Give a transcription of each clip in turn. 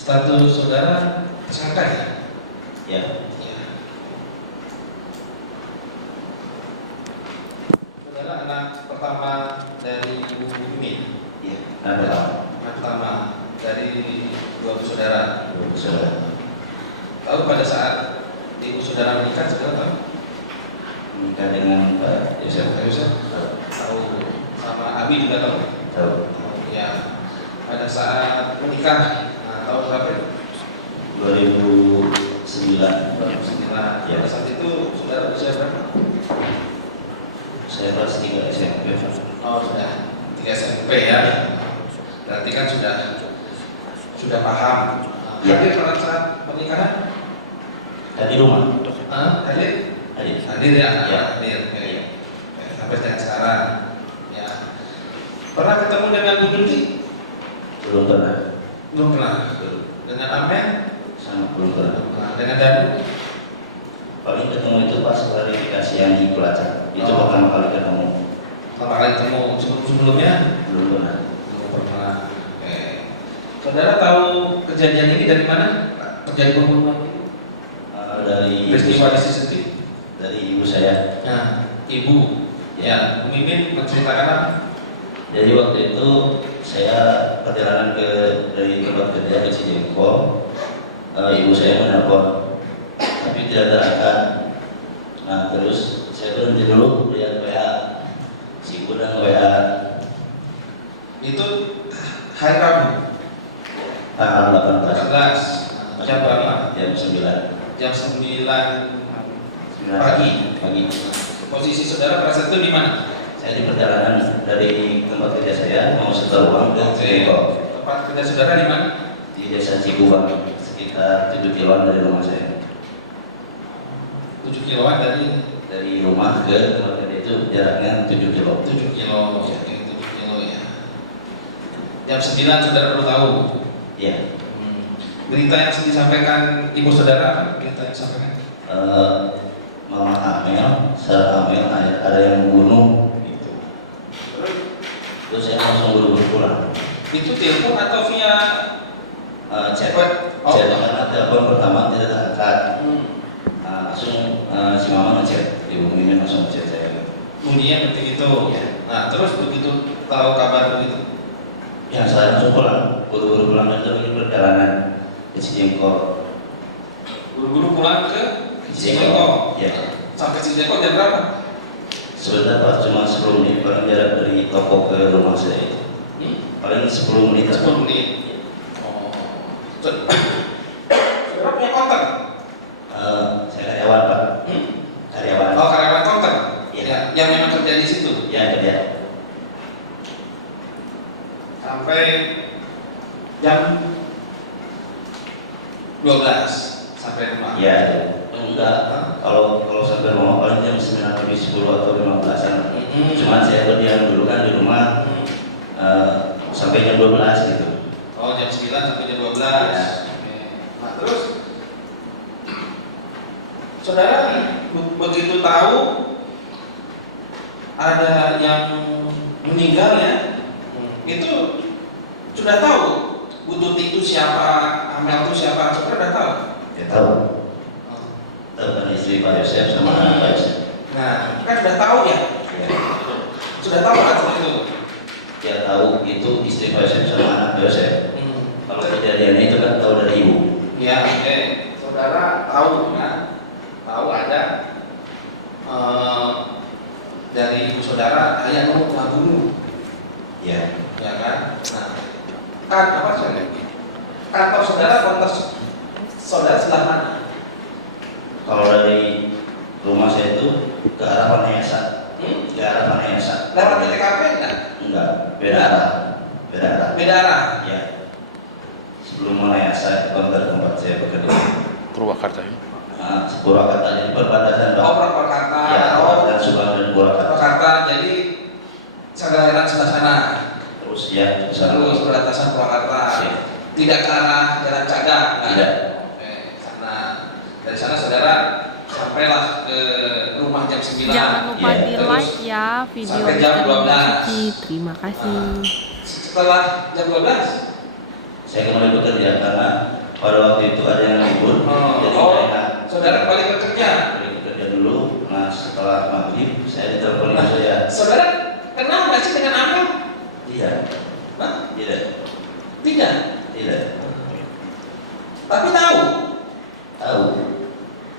Status saudara tersangka ya? Ya. Ya. Saudara anak pertama dari Ibu Mimin? Ya. Ada. Anak pertama dari dua saudara. Saudara. Tahu pada saat ibu saudara menikah, saudara tahu? Menikah dengan Pak Yusuf, tahu. Sama Abi juga tahu? Tahu. Ya. Pada saat menikah, tahun berapa itu? 2009. 2009. Ya. Pada saat itu saudara usia berapa? Saya kelas 3 SMP. Oh, sudah 3 SMP ya. Berarti kan sudah paham. Ya. Hadir pada saat pernikahan? Di rumah. Hadir? Hadir ya? Ya. Hadir. Ya. Sampai dengan sekarang. Ya. Pernah ketemu dengan Bu Dunti? Belum pernah. Belum pernah. Dengan Amen? Sama belum pernah. Nah, dengan Danu? Paling ketemu itu pas klarifikasi yang di Pelacak. Itu Oh. pertama kali ketemu. Pertama kali ketemu, sebelumnya? Belum pernah. Belum pernah. Oke. Saudara tahu kejadian ini dari mana? Terjadi pembunuhan itu? Dari Peristiwa di CCTV? dari ibu saya. Nah, ibu, ya, Bu Mimin menceritakan apa? Jadi waktu itu saya perjalanan dari tempat kerja ke Cijengkol. Ibu saya menelpon, tapi tidak terangkat. Nah terus saya berhenti dulu lihat WA, si ibu dan WA. Itu hari Rabu, Tanggal 18. 14, jam berapa? Jam 9. Jam 9 pagi. Posisi saudara pada saat itu di mana? Saya di perjalanan dari tempat kerja saya mau setor uang ke Cijengkol. Tempat kerja saudara di mana? Di desa Cikubang, sekitar 7 kiloan dari rumah saya. 7 kiloan Dari rumah ke tempat kerja itu jaraknya 7 kilo. 7 kilo, ya, 7 kilo ya. Jam 9 saudara perlu tahu. Iya. Berita yang disampaikan ibu saudara apa? Berita yang disampaikan? Mama Amel, Sarah Amel ada yang bunuh gitu. Terus saya langsung buru-buru pulang. Itu telepon atau via Chat. Oh. Chat karena telepon pertama tidak terangkat. Langsung si mama ngechat, ibu ini langsung ngechat saya. Bunyinya seperti itu. Ya. Nah, terus begitu tahu kabar begitu, Ya saya langsung pulang, buru-buru pulang dan terus perjalanan ke Cijengkol. buru-buru pulang ke Cijengkol. Cijengkol. Ya. Sampai Cijengkol jam berapa? Sebentar Pak, cuma 10 menit paling jarak dari toko ke rumah saya itu. Paling 10 menit. 10 menit. Oh. Saudara punya konter? Saya karyawan Pak. Karyawan. Oh, karyawan konter? Iya. Ya, yang memang kerja di situ. Ya kerja. Sampai jam 12 sampai rumah. Ya, enggak. Kalau sampai rumah paling jam 9 lebih 10 atau 15-an. Cuman saya berdiam dulu kan di rumah sampai jam 12 gitu. Oh, jam 9 sampai jam 12. Ya. Oke. Nah, terus saudara begitu tahu ada yang meninggal ya, itu sudah tahu Bu Tuti itu siapa, Amel itu siapa, saudara sudah tahu? Ya tahu. Tahu kan istri Pak Yosef sama anak Pak Yosef. Nah, kan sudah tahu ya? Ya. Sudah tahu kan soal itu? Ya tahu itu istri Pak Yosef sama anak Pak Yosef. Kalau kejadiannya itu kan tahu dari ibu. Ya, oke. Saudara tahu kan? Tahu ada dari ibu saudara ayah kamu telah bunuh, Ya. ya kan? Nah, kan apa saudara? Kantor saudara, kontak saudara sebelah mana? Kalau dari rumah saya itu ke arah Panayasa. Ke arah Panayasa. Lewat TKP enggak? Enggak, beda arah. Beda arah. Beda arah. Ya. Sebelum Panayasa konter tempat saya bekerja. Purwakarta ya? Purwakarta jadi perbatasan Pak. Oh, Purwakarta. Ya, Oh, dan Subang dan Purwakarta. Purwakarta. Jadi saudara sebelah sana. Terus ya, di sana. Terus perbatasan Purwakarta. Ya. Tidak ke arah Jalan Cagak. Kan? Tidak. Oke, sana. Dari sana saudara sampailah ke rumah jam 9. Jangan lupa Ya, di terus like ya video sampai jam Misteri 12. Basuki. Terima kasih. Setelah jam 12 Saya kembali bekerja karena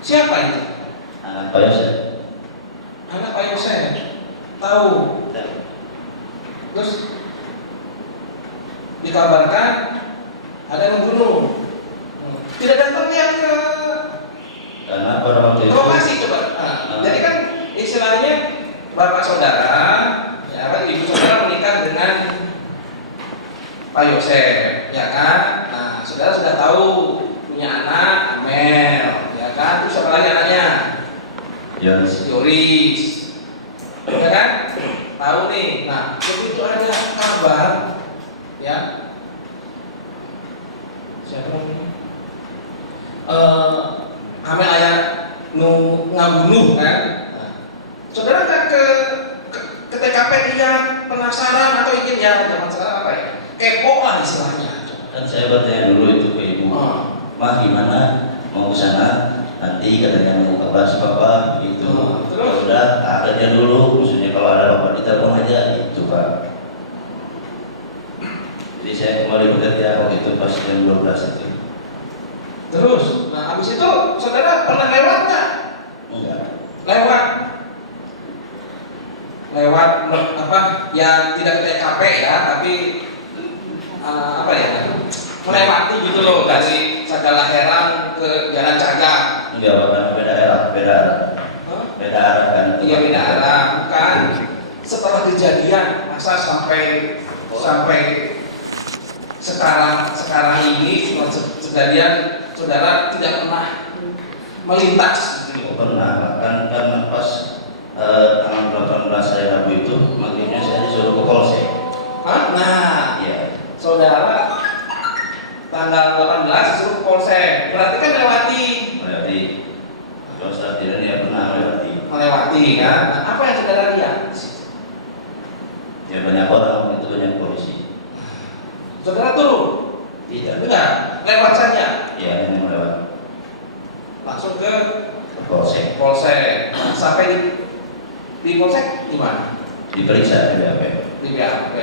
Siapa itu? Pak Yosef. Anak Pak Yosef. Tahu. Terus dikabarkan ada yang membunuh. Tidak datang yang ke Karena pada waktu itu lokasi coba. Jadi kan istilahnya bapak saudara, ya kan, ibu saudara menikah dengan Pak Yosef, ya kan? Nah, saudara sudah tahu punya anak Amel, ya kan? Terus apa lagi anaknya? Yoris, ya kan? Tahu nih. Nah, begitu ada kabar, ya. Siapa namanya? Amel ayah ngabunuh kan? Nah, saudara nggak ke TKP lihat, penasaran atau ingin ya zaman sekarang apa ya? Kepo lah istilahnya. Dan saya bertanya dulu itu ke ibu, Mah gimana mau ke sana? Nanti katanya mau kabar si papa gitu. Terus? Udah aja dulu, maksudnya kalau ada bapak ditelepon aja gitu Pak. Jadi saya kembali bekerja waktu itu pas jam 12 itu. Terus, nah habis itu saudara pernah lewat nggak? Enggak. Lewat apa? Ya tidak ke TKP ya, tapi apa ya? Melewati gitu loh dari Sagala Herang ke Jalan Cagak. Enggak, Pak, beda arah kan? Iya beda arah, bukan. Setelah kejadian, masa sampai sekarang ini kejadian saudara tidak pernah melintas gitu. Pernah, kan pas tanggal 18 saya Rabu itu, maghribnya saya disuruh ke Polsek. Nah, Iya. saudara tanggal 18 disuruh ke Polsek, berarti kan melewati Kalau saat tidak dia pernah kan? Nah, apa yang saudara lihat? Ya banyak orang, itu banyak polisi. Saudara turun? Tidak. Enggak, lewat saja. Ya, ini melewat Langsung ke Polsek. Nah, sampai di Polsek di mana? Diperiksa di BAP. Di BAP.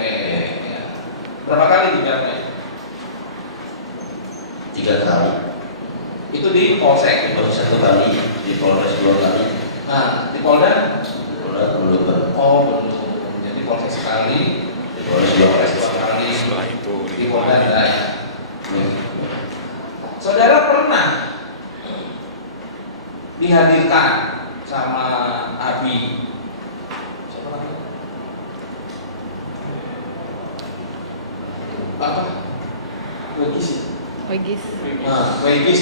Ya. Berapa kali di BAP? 3 kali. Itu di Polsek. Itu 1 kali, di Polres 2 kali. Nah, di Polda? Polda belum. Oh, belum. Jadi Polsek sekali, Di Polres 2 kali. 2 kali. Setelah itu Di Polda enggak ya. Saudara pernah dihadirkan sama Abi? Siapa namanya? Apa? Wegis ya? Wegis. Nah, Wegis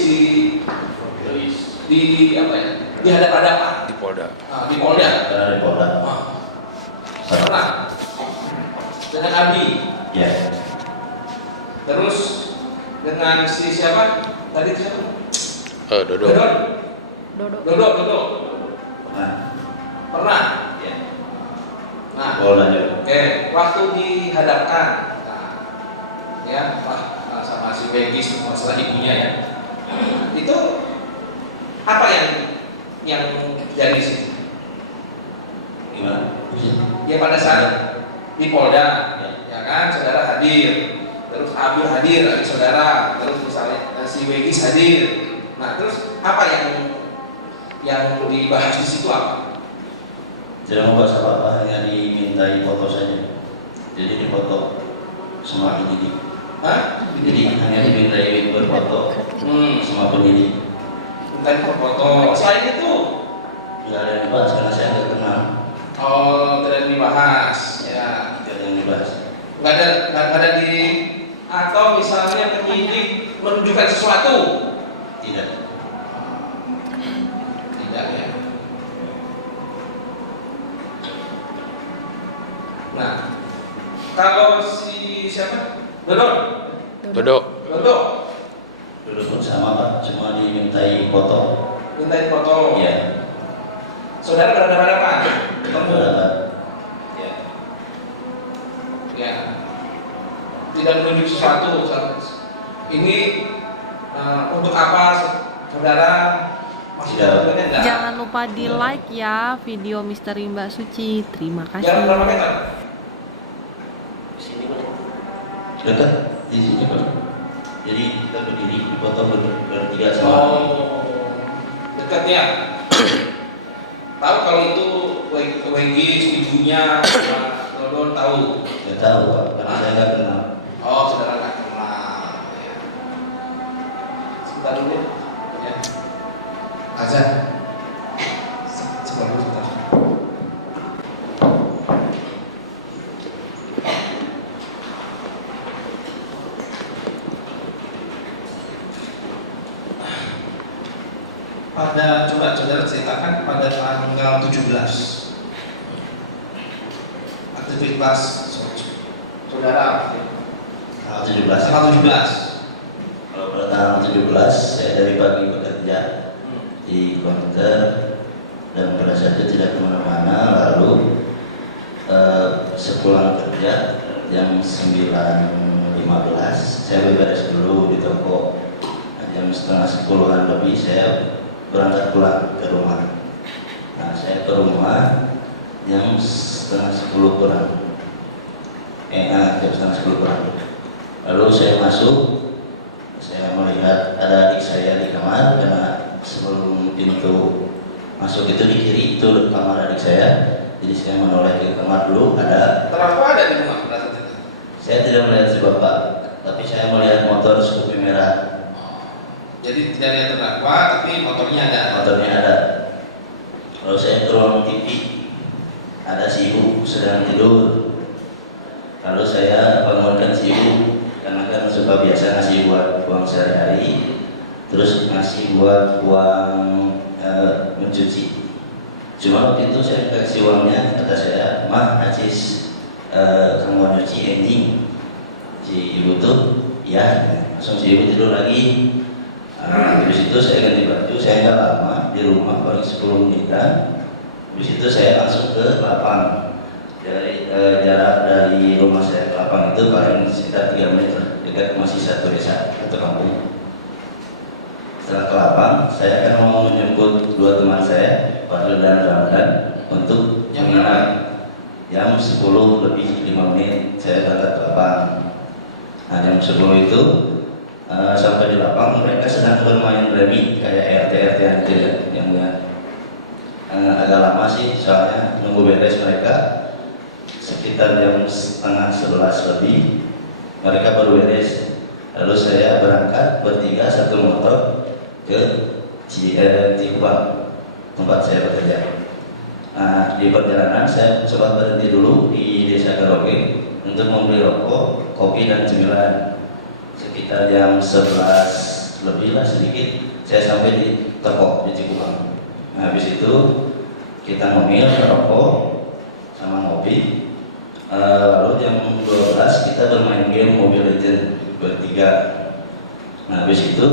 di apa ya? Di hadapan-hadapan. di Polda. Di Polda. Karena di Polda. Pernah dengan Abi. Ya. Terus dengan si siapa? Tadi itu siapa? Dodo. Dodo. Nah, Pernah. ya. Nah, Polda juga. oke. Waktu dihadapkan, ya, sama si Wegis masalah ibunya ya. Itu apa yang terjadi di situ? Gimana? Ya pada saat di Polda, ya kan, saudara hadir, terus Abi hadir, adik saudara, terus misalnya si Wegis hadir. Nah, terus apa yang dibahas di situ apa? Tidak membahas apa-apa, hanya dimintai foto saja. Jadi difoto sama penyidik. Jadi hanya dimintai berfoto sama penyidik. Minta foto. Selain itu, Tidak ada yang dibahas karena saya tidak kenal. oh tidak dibahas, ya. Tidak ada yang dibahas. Nggak ada di atau misalnya penyidik menunjukkan sesuatu. Tidak. Tidak ya. Nah, kalau si siapa? Dodo. Dodo. Dulu pun sama Pak, cuma dimintai foto. Minta foto. Iya. Saudara berhadapan-hadapan. Ketemu. Ya. Ya. Tidak menunjuk sesuatu. Ini untuk apa saudara masih Tidak. dalamnya enggak? Jangan lupa di like ya video Misteri Mbak Suci. Terima Jarak berapa kasih. meter? Di sini Pak. Dekat di sini Pak. Jadi kita berdiri di foto bertiga sama. Oh, dekat ya. Tahu kalau itu WG ibunya sama Dodon tahu. Nggak tahu Pak, karena saya nggak kenal. Oh, saudara nggak kenal. Ya. Sebentar dulu. Ya. Azan. Sebentar dulu, sebentar. Pada coba saudara ceritakan pada tanggal 17 aktivitas saudara Tanggal 17. tanggal 17. Kalau pada tanggal 17 saya dari pagi bekerja di konter dan pada saat itu tidak kemana-mana. Lalu sepulang kerja jam 9.15 saya beberes dulu di toko. Jam setengah 10-an lebih saya berangkat pulang ke rumah. Nah, saya ke rumah jam setengah 10 kurang. Jam setengah 10 kurang. Lalu saya masuk, saya melihat ada adik saya di kamar karena sebelum pintu masuk itu di kiri itu kamar adik saya. Jadi saya menoleh ke kamar dulu, ada. Terlalu ada di rumah pada saat itu. Saya tidak melihat si bapak, tapi saya melihat motor Scoopy merah. Jadi tidak lihat terdakwa, tapi motornya ada. Motornya ada. Lalu saya ke ruang TV, ada si ibu sedang tidur. Lalu saya bangunkan si ibu, karena kan suka biasa ngasih buat uang sehari-hari, terus ngasih buat uang mencuci. Cuma waktu itu saya kasih uangnya, kata saya, "Mah, Acis, kamu nyuci anjing?" Si ibu tuh, "Ya." Langsung si ibu tidur lagi. Habis itu saya ganti baju, saya nggak lama di rumah, paling 10 menitan. Habis itu saya langsung ke lapang. Dari jarak dari rumah saya ke lapang itu paling sekitar 3 menit, dekat, masih satu desa, satu kampung. Setelah ke lapang, saya akan mau menjemput 2 teman saya, Fadil dan Ramadan, untuk menginap. Jam 10 lebih 5 menit saya berangkat ke lapang. Nah, jam 10 itu sampai di lapang mereka sedang bermain remi kayak RT yang agak lama sih, soalnya nunggu beres mereka sekitar jam setengah 11 lebih mereka baru beres. Lalu saya berangkat bertiga satu motor ke Cikubang tempat saya bekerja. Nah, di perjalanan saya sempat berhenti dulu di desa Karaoke untuk membeli rokok, kopi dan cemilan. Sekitar jam 11 lebih lah sedikit saya sampai di toko di Cikubang. Nah, habis itu kita ngemil rokok sama ngopi. Lalu jam 12 kita bermain game Mobile Legends bertiga. Nah, habis itu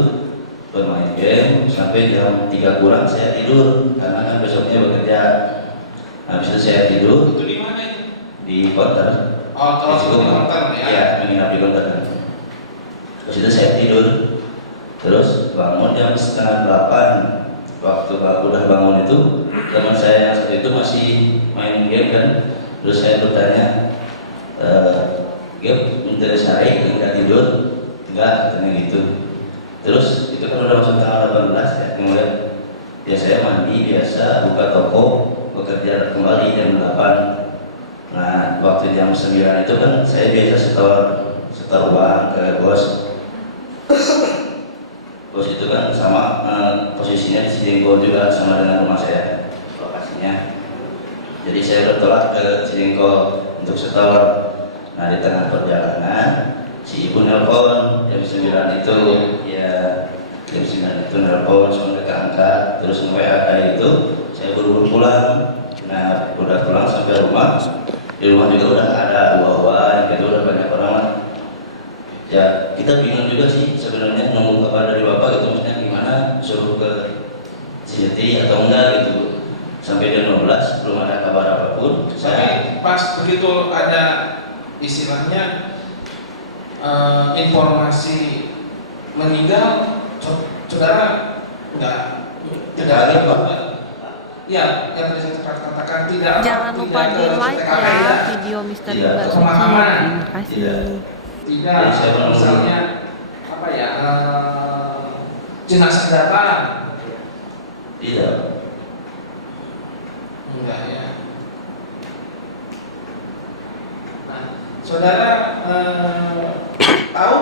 bermain game sampai jam 3 kurang saya tidur karena kan besoknya bekerja. Habis itu saya tidur. Itu di mana itu? Di konter. Oh, Di kalau di Cikubang. konter ya. Iya, menginap di konter. Terus itu saya tidur, terus bangun jam setengah 8. Waktu udah bangun itu, teman saya yang satu itu masih main game kan. Terus saya bertanya, "Game minta saya nggak tidur?" "Enggak," katanya gitu. Terus itu kan udah masuk tanggal 18 ya, kemudian ya saya mandi biasa, buka toko, bekerja kembali jam 8. Nah, waktu jam 9 itu kan saya biasa setor uang ke bos. Bos itu kan sama posisinya di Cijengkol juga, sama dengan rumah saya lokasinya. Jadi saya bertolak ke Cijengkol untuk setor. Nah, di tengah perjalanan si ibu nelpon jam 9 itu, ya jam 9 itu nelpon, semua mereka angkat, terus nge-WA kayak itu. Saya buru-buru pulang. Nah, udah pulang sampai rumah. Di rumah juga udah ada buah-buahan, gitu udah banyak orang lah. Ya, kita bingung juga sih sebenarnya nunggu kabar dari bapak gitu, maksudnya gimana, suruh ke Citi atau enggak gitu. Sampai jam 12 belum ada kabar apapun. Tapi pas begitu ada istilahnya informasi meninggal, saudara tidak ada Pak. Ya, yang tadi saya katakan tidak. Jangan lupa tidak di like TKP ya video Misteri Tidak. Mbak Suci. Pemahaman. Terima kasih. Tidak, Ya, saya menunggu. misalnya apa ya, jenazah datang, Tidak. Enggak ya. Nah, saudara tahu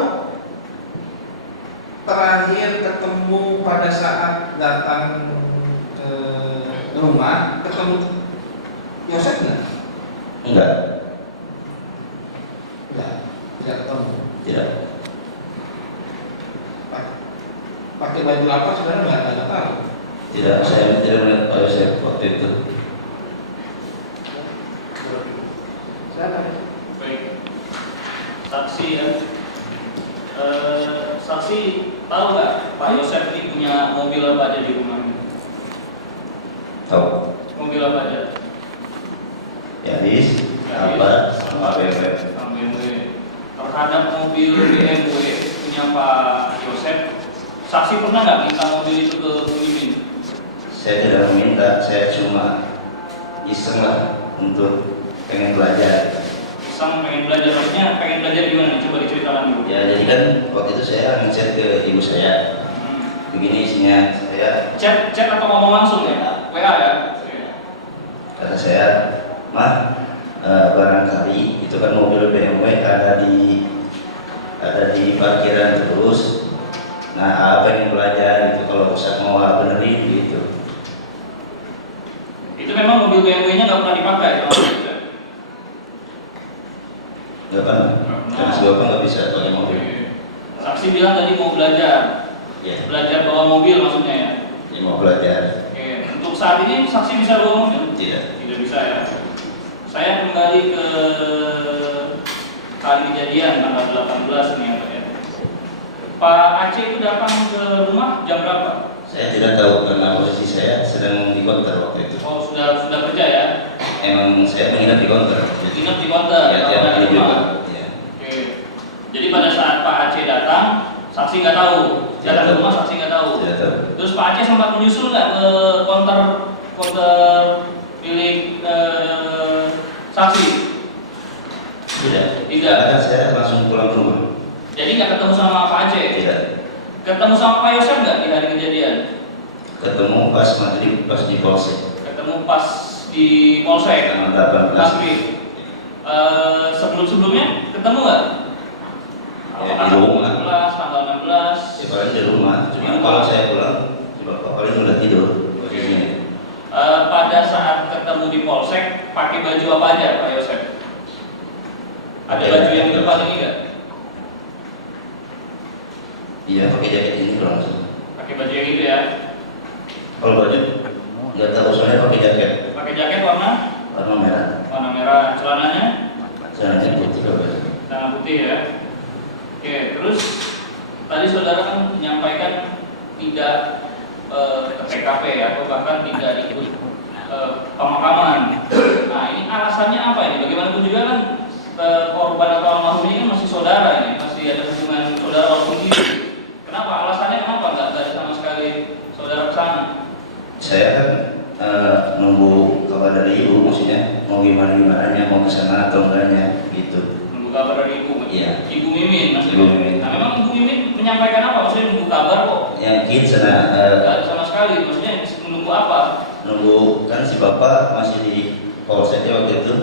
terakhir ketemu pada saat datang ke rumah, ketemu Yosef enggak? Enggak. Enggak, tidak ketemu. Tidak. Pakai baju apa saudara enggak tahu? Tidak, saya tidak melihat Pak Yosef waktu itu. Baik, saksi ya. Saksi tahu nggak Pak Yosef ini punya mobil apa aja di rumahnya? Tahu. Mobil apa aja? Yaris, apa, sama BMW. BMW. Terhadap mobil BMW punya Pak Yosef, saksi pernah nggak minta mobil itu ke Bu Mimin? Saya tidak meminta, saya cuma iseng lah untuk pengen belajar. Iseng pengen belajar, maksudnya pengen belajar gimana? Coba diceritakan dulu. Ya jadi kan waktu itu saya ngechat ke ibu saya. Begini isinya, saya Chat atau ngomong langsung ya? WA ya? kata saya, Mah, barangkali itu kan mobil BMW ada di parkiran terus. Nah, pengen belajar itu kalau rusak mau benerin gitu. Itu memang mobil BMW-nya nggak pernah dipakai sama Pak Yosef? Enggak kan? Karena si bapak nggak bisa pakai mobil. Saksi bilang tadi mau belajar. Ya, Belajar bawa mobil maksudnya ya? jadi mau belajar. Oke, untuk saat ini saksi bisa bawa mobil? Tidak. Tidak bisa ya. Saya kembali ke hari kejadian tanggal 18 ini ya Pak ya. Pak Aceh itu datang ke rumah jam berapa? Saya tidak tahu karena posisi saya sedang di konter waktu itu. Oh sudah kerja ya? Emang saya menginap di konter. Inap di konter, Ya, kalau tiap nggak di hari juga. rumah. Ya. Oke. Jadi pada saat Pak Aceh datang, saksi nggak tahu. Tidak Datang ke tahu. rumah saksi nggak tahu. Tidak tahu. Terus Pak Aceh sempat menyusul nggak ke konter milik saksi? Tidak. Tidak. Karena saya langsung pulang ke rumah. Jadi nggak ketemu sama Pak Aceh? Tidak. Ketemu sama Pak Yosef nggak di hari kejadian? Ketemu pas maghrib pas di polsek. Ketemu pas di Polsek Tanggal 18. maghrib. Sebelum-sebelumnya ketemu nggak? Ya, di rumah. Tanggal 16. Ya paling di rumah. Cuma Di rumah. kalau saya pulang, si bapak paling udah tidur. Posisinya. Pada saat ketemu di Polsek, pakai baju apa aja Pak Yosef? Ada baju yang di depan ini nggak? Iya pakai jaket ini kalau langsung. Pakai baju yang itu ya? Kalau baju nggak tahu soalnya pakai jaket Pakai jaket warna warna merah. merah, celananya Celananya putih kalau baju. celana putih ya. Oke, terus tadi saudara kan menyampaikan tidak ke TKP atau bahkan tidak ikut pemakaman. Nah ini alasannya apa ini? Bagaimanapun juga kan korban atau almarhum ini kan masih saudara ini, masih ada hubungan saudara walaupun gitu. Kenapa? Alasannya kenapa nggak ada sama sekali saudara ke sana? Saya kan nunggu kabar dari ibu, maksudnya mau gimana mau kesana atau enggaknya gitu. Nunggu kabar dari ibu. Iya. Ibu Mimin maksudnya. Ibu Mimin. Nah memang Ibu Mimin menyampaikan apa? Maksudnya nunggu kabar kok? Yakin sana Nggak ada sama sekali. Maksudnya menunggu apa? nunggu kan si bapak masih di polseknya waktu itu,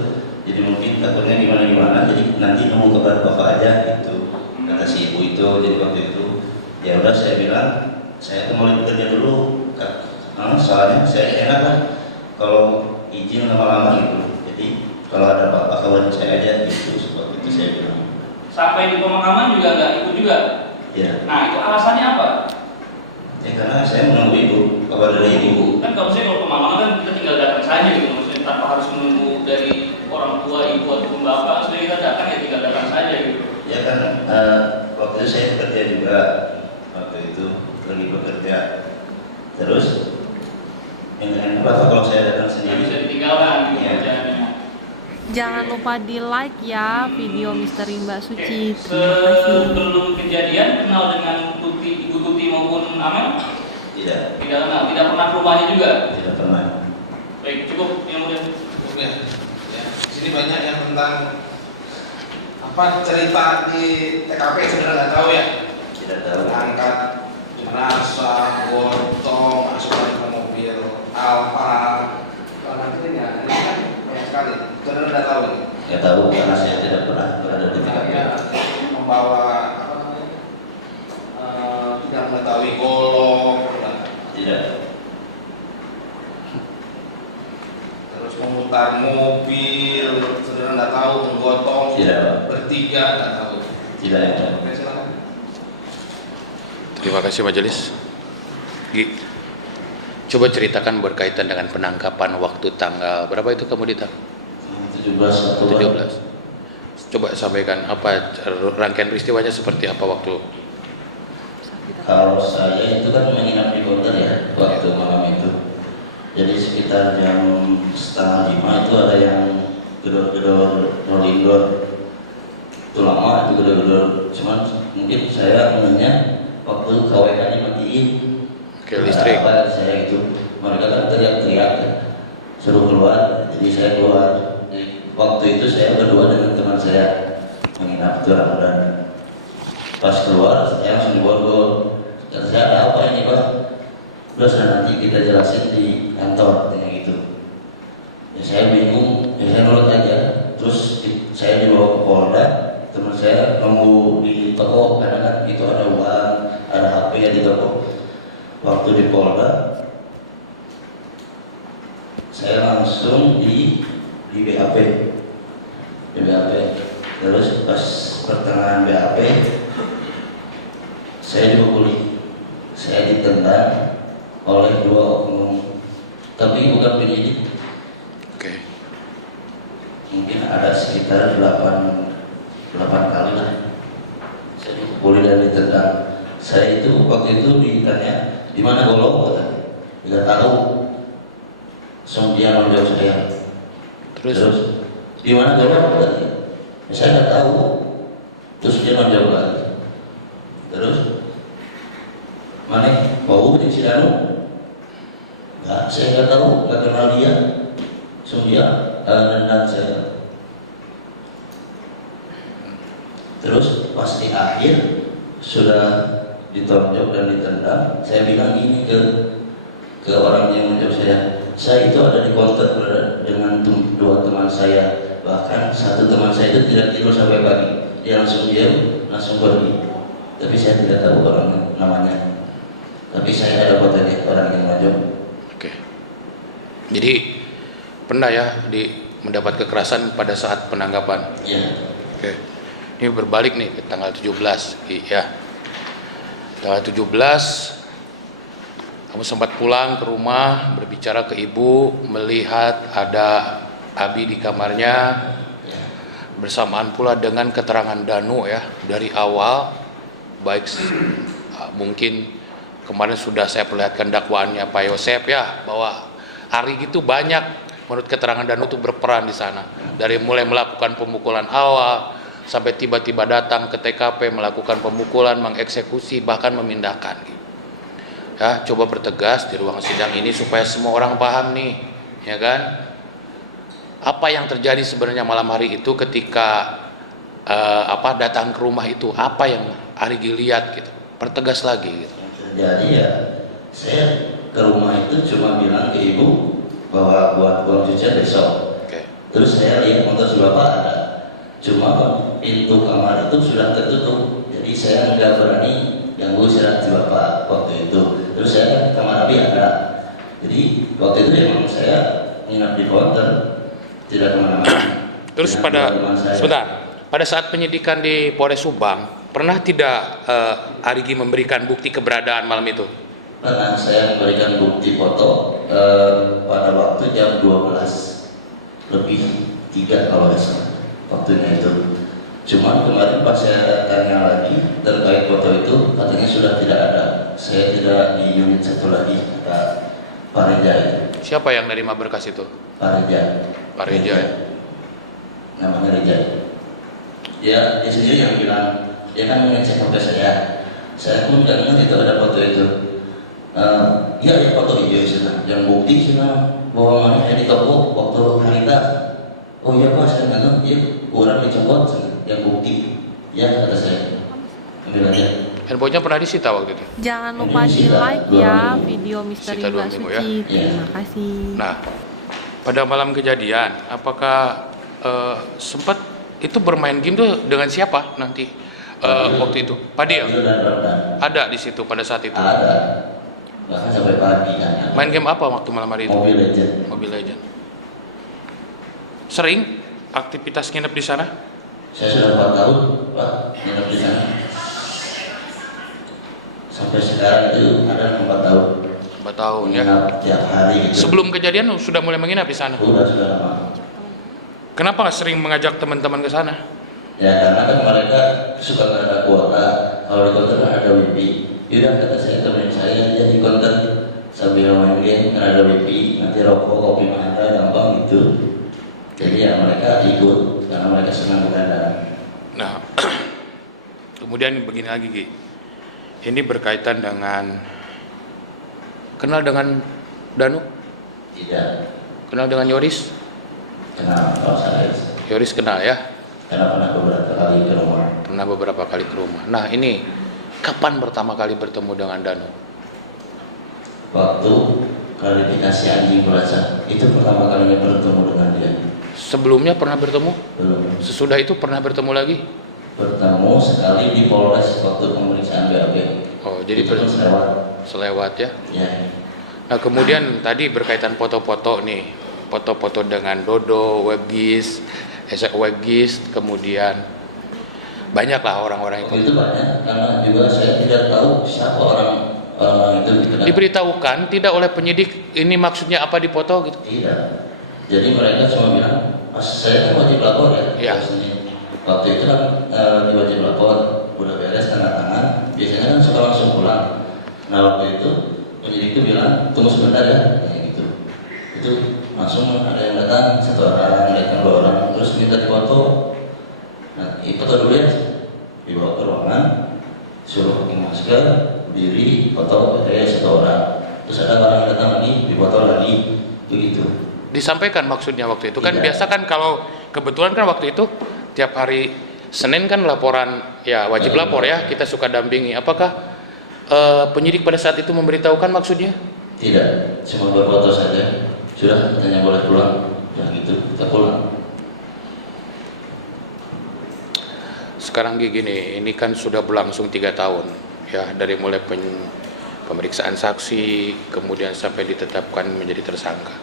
jadi mungkin takutnya gimana jadi nanti nunggu kabar bapak aja gitu kata si ibu itu. Jadi waktu itu ya udah saya bilang saya kembali bekerja dulu soalnya saya enak lah kalau izin lama-lama gitu. Jadi kalau ada apa-apa kabarin saya aja gitu, seperti itu saya bilang. Sampai di pemakaman juga nggak ikut juga. Ya, Nah itu alasannya apa? ya karena saya menunggu ibu, kabar dari ibu. Kan kalau saya kalau pemakaman kan kita tinggal datang saja gitu, maksudnya tanpa harus menunggu dari orang tua, ibu ataupun bapak. Sudah kita datang ya tinggal datang saja gitu. Ya kan waktu itu saya bekerja juga, waktu itu lagi bekerja. Terus yang apa kalau saya datang Nggak sendiri? bisa ditinggalkan gitu Iya. kerjaannya. Jangan lupa di like ya video Misteri Mbak Suci. Oke, Terima kasih. sebelum kejadian kenal dengan Ibu Tuti maupun Amel? Tidak, Tidak kenal, tidak pernah ke rumahnya juga. tidak pernah. Baik, cukup yang mulia. Oke. Ya. Di sini banyak yang tentang apa cerita di TKP sebenarnya nggak tahu ya. Tidak tahu. Angkat jenazah, gotong, masukkan ke mobil. pakai golok, Tidak. terus memutar mobil, saudara nggak tahu menggotong Tidak, Pak. bertiga, nggak tahu. Tidak ya. Oke, silakan. Terima kasih majelis. Gi, coba ceritakan berkaitan dengan penangkapan waktu tanggal berapa itu kamu ditangkap? 17 Oktober. 17. Coba sampaikan apa rangkaian peristiwanya seperti apa waktu. Kalau saya itu kan menginap di konter ya waktu malam itu. Jadi sekitar jam 4:30 itu ada yang gedor-gedor rolling door. Itu lama itu gedor-gedor. Cuman mungkin saya menanya waktu KWK dimatiin. Oke, listrik. Apa saya itu mereka kan teriak-teriak ya, suruh keluar. Jadi saya keluar. Waktu itu saya berdua dengan teman saya menginap di Ramadan. Pas keluar, saya langsung diborgol. Kata saya, ada apa ini Pak? Udah nanti kita jelasin di kantor, kayak gitu. Ya, saya bingung, ya saya nurut aja. Terus saya dibawa ke Polda, teman saya nunggu di toko, karena kan itu ada uang, ada HP di toko. Waktu di Polda, saya langsung di BAP. Di BAP. Terus pas pertengahan BAP, saya dipukuli, saya ditendang oleh 2 oknum, tapi bukan penyidik. Oke. Mungkin ada sekitar 8 kali lah. Saya dipukuli dan ditendang. Saya itu waktu itu ditanya di mana golok, tidak tahu. Langsung dia menjawab saya. Terus di mana golok tadi? Saya nggak tahu. Terus dia menjawab lagi. Terus mana bau di Sidanu? Nggak, saya nggak tahu, nggak kenal dia. Langsung dia nendang saya. Terus pas di akhir sudah ditonjok dan ditendang, saya bilang gini ke orang yang menjawab saya itu ada di konter dengan 2 teman saya, bahkan satu teman saya itu tidak tidur sampai pagi, dia langsung diam, langsung pergi, tapi saya tidak tahu orang namanya, tapi saya ada fotonya orang yang maju. Oke. Jadi pernah ya mendapat kekerasan pada saat penangkapan. Iya. Oke. Ini berbalik nih ke tanggal 17, ya. Tanggal 17 kamu sempat pulang ke rumah, berbicara ke ibu, melihat ada Abi di kamarnya, bersamaan pula dengan keterangan Danu ya, dari awal, baik mungkin kemarin sudah saya perlihatkan dakwaannya Pak Yosep ya, bahwa hari itu banyak menurut keterangan Danu itu berperan di sana, dari mulai melakukan pemukulan awal, sampai tiba-tiba datang ke TKP, melakukan pemukulan, mengeksekusi, bahkan memindahkan. Ya, coba bertegas di ruang sidang ini supaya semua orang paham nih, ya kan? Apa yang terjadi sebenarnya malam hari itu ketika datang ke rumah itu, apa yang Arigi lihat gitu? Pertegas lagi gitu. Jadi ya, saya ke rumah itu cuma bilang ke ibu bahwa buat uang cucian besok. Oke. Terus saya lihat motor si bapak ada, cuma pintu kamar itu sudah tertutup, jadi saya nggak berani ganggu istirahat si bapak waktu itu. Terus saya ke kamar Abi ada, jadi waktu itu memang saya nginap di konter, tidak kemana-mana. Terus sebentar, pada saat penyidikan di Polres Subang, pernah tidak Arigi memberikan bukti keberadaan malam itu? Pernah, saya memberikan bukti foto pada waktu jam 12:03 kalau nggak salah waktunya itu. Cuman kemarin pas saya tanya lagi terkait foto itu, katanya sudah tidak ada. Saya tidak di unit 1 lagi, kata Pak Reja itu. Siapa yang nerima berkas itu? Pak Reja. Pak Reja ya? Namanya Reja. Dia sendiri yang bilang, dia kan mengecek HP saya. Saya pun nggak ngerti itu ada foto itu. Ya foto hijau sana, yang bukti sana bahwa mana yang di toko waktu hari tas. Oh iya Pak, saya nggak ngerti, orang dicopot sana, yang bukti. Ya kata saya, ambil aja. Handphonenya pernah disita waktu itu? Jangan lupa di like ya video Misteri Sita 2 Mbak minggu Suci. ya. Terima kasih. Nah, pada malam kejadian, apakah sempat itu bermain game tuh dengan siapa nanti? waktu itu? Padi ya? Fadil dan Ramdan. Ada di situ pada saat itu. Ada. Bahkan sampai pagi kan. Main game apa waktu malam hari itu? Mobile Legend. Mobile Legend. Sering aktivitas nginep di sana? Saya sudah 4 tahun, Pak, nginep di sana. Sampai sekarang itu ada 4 tahun. 4 tahun ya. Menginap tiap hari gitu. Sebelum kejadian sudah mulai menginap di sana. Sudah lama. Kenapa nggak sering mengajak teman-teman ke sana? Ya karena kan mereka suka nggak ada kuota. Kalau di konter kan ada wifi. Yaudah kata saya temen saya aja di konter sambil main game kan ada wifi. Nanti rokok, kopi mah ada, gampang gitu. Jadi ya mereka ikut karena mereka senang berkandang. Nah, kemudian begini lagi Ki. Ini berkaitan dengan kenal dengan Danu? Tidak Kenal dengan Yoris? kenal kalau saya. Yoris kenal ya? Karena pernah beberapa kali ke rumah. Pernah beberapa kali ke rumah. Nah ini kapan pertama kali bertemu dengan Danu? Waktu klarifikasi anjing pelacak itu pertama kalinya bertemu dengan dia. Sebelumnya pernah bertemu? Belum. Sesudah itu pernah bertemu lagi? Bertemu sekali di Polres waktu pemeriksaan BAB. Oh jadi itu pun selewat. selewat ya? Ya. Nah kemudian tadi berkaitan foto-foto nih, foto-foto dengan Dodo, Webgis, Webgis, kemudian banyaklah orang-orang Waktu itu. itu banyak karena juga saya tidak tahu siapa orang itu dikenal. Diberitahukan tidak oleh penyidik ini maksudnya apa di foto gitu? Tidak. Jadi mereka cuma bilang, pas saya kan wajib lapor ya. Iya. Waktu itu kan diwajib lapor, udah beres tanda tangan, biasanya kan suka langsung pulang. Nah waktu itu penyidik itu bilang tunggu sebentar ya, kayak gitu. Itu langsung ada yang datang 1 orang, datang 2 orang, terus minta difoto. Nah foto dulu ya, dibawa ke ruangan, suruh pakai masker, berdiri, foto, katanya 1 orang. Terus ada orang yang datang lagi, difoto lagi, begitu. Disampaikan maksudnya waktu itu kan Tidak. biasa kan kalau kebetulan kan waktu itu tiap hari Senin kan laporan ya wajib lapor ya kita suka dampingi. Apakah penyidik pada saat itu memberitahukan maksudnya? Tidak, cuma berfoto saja. Sudah, katanya boleh pulang. Ya gitu, kita pulang. Sekarang gini, ini kan sudah berlangsung 3 tahun ya dari mulai pemeriksaan saksi kemudian sampai ditetapkan menjadi tersangka.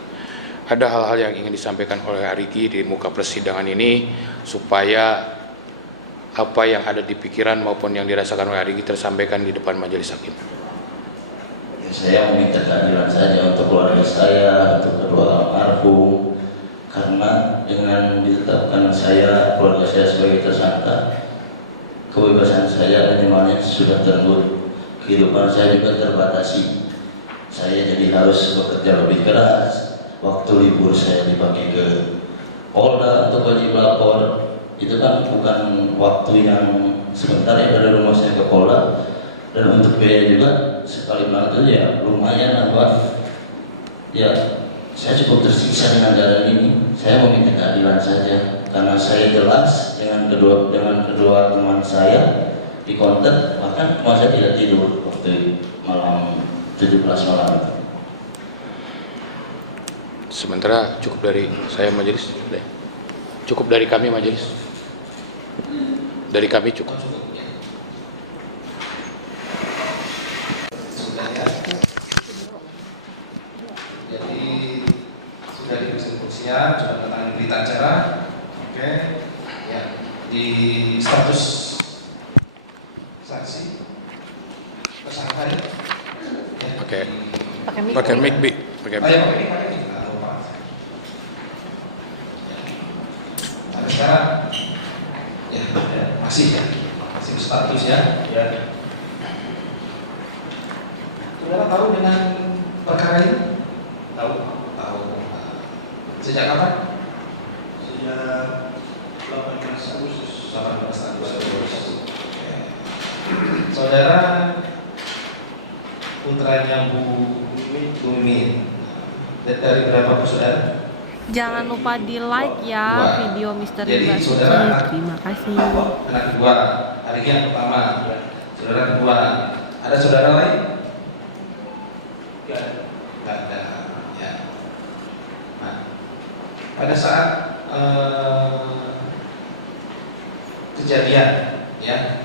Ada hal-hal yang ingin disampaikan oleh Arigi di muka persidangan ini supaya apa yang ada di pikiran maupun yang dirasakan oleh Arigi tersampaikan di depan majelis hakim. Ya, saya meminta keadilan saja untuk keluarga saya, untuk kedua almarhum. Karena dengan ditetapkan saya, keluarga saya sebagai tersangka, kebebasan saya minimalnya sudah terenggut. Kehidupan saya juga terbatasi. Saya jadi harus bekerja lebih keras. Waktu libur saya dipakai ke Polda untuk wajib lapor. Itu kan bukan waktu yang sebentar ya dari rumah saya ke Polda. Dan untuk biaya juga sekali berangkat ya lumayan buat ya saya cukup tersiksa dengan keadaan ini. Saya meminta keadilan saja karena saya jelas dengan kedua teman saya di kontak, bahkan saya tidak tidur waktu malam 17 malam itu. Sementara cukup dari saya majelis, cukup dari kami majelis, dari kami cukup. Sudah ya. Jadi sudah diberi instruksinya, sudah tentang berita acara. Oke. Ya. Di status saksi tersangka ya. Oke. Pakai Pakai mic bi, pakai mic. Pakai mic. Nah, sekarang ya, masih status ya. Saudara tahu dengan perkara ini? Tahu. Sejak kapan? Sejak 18 Agustus. 18 Agustus. Saudara putranya Bu Mimin. Dari berapa saudara? Jangan lupa di like ya Dua. video Misteri Jadi, Mbak Suci. saudara Terima kasih. Anak kedua, hari yang pertama. Saudara kedua. Ada saudara lain? Ya, Tidak ada. Ya. Nah, pada saat kejadian, ya,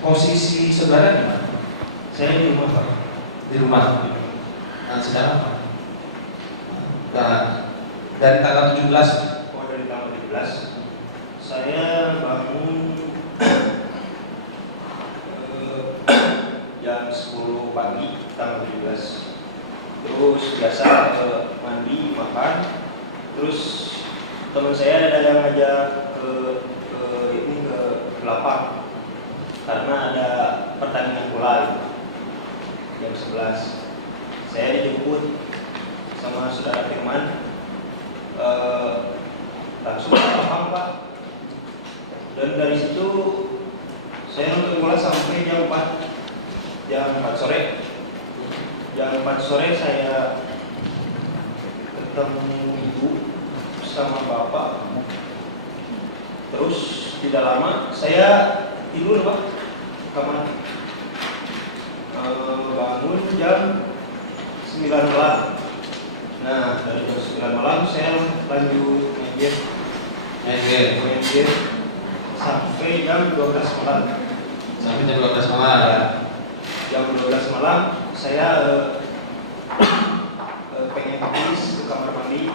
Posisi saudara di mana? Saya di rumah Pak. Di rumah. Nah, sedang apa? Nah, dari tanggal 17. Oh, dari tanggal 17 saya bangun jam 10 pagi tanggal 17. Terus biasa mandi, makan. Terus teman saya ada yang ngajak ke lapang karena ada pertandingan bola jam 11. Saya dijemput sama saudara Firman, langsung ke lapang Pak. Dan dari situ saya nonton bola sampai jam 4 sore. Jam 4 sore saya ketemu ibu sama bapak. Terus tidak lama saya tidur Pak, kamar. Bangun jam 9 malam. Nah, dari jam 9 malam saya lanjut main game sampai jam 12 malam. Sampai jam 12 malam. Ya, jam 12 malam saya pengen habis ke kamar mandi,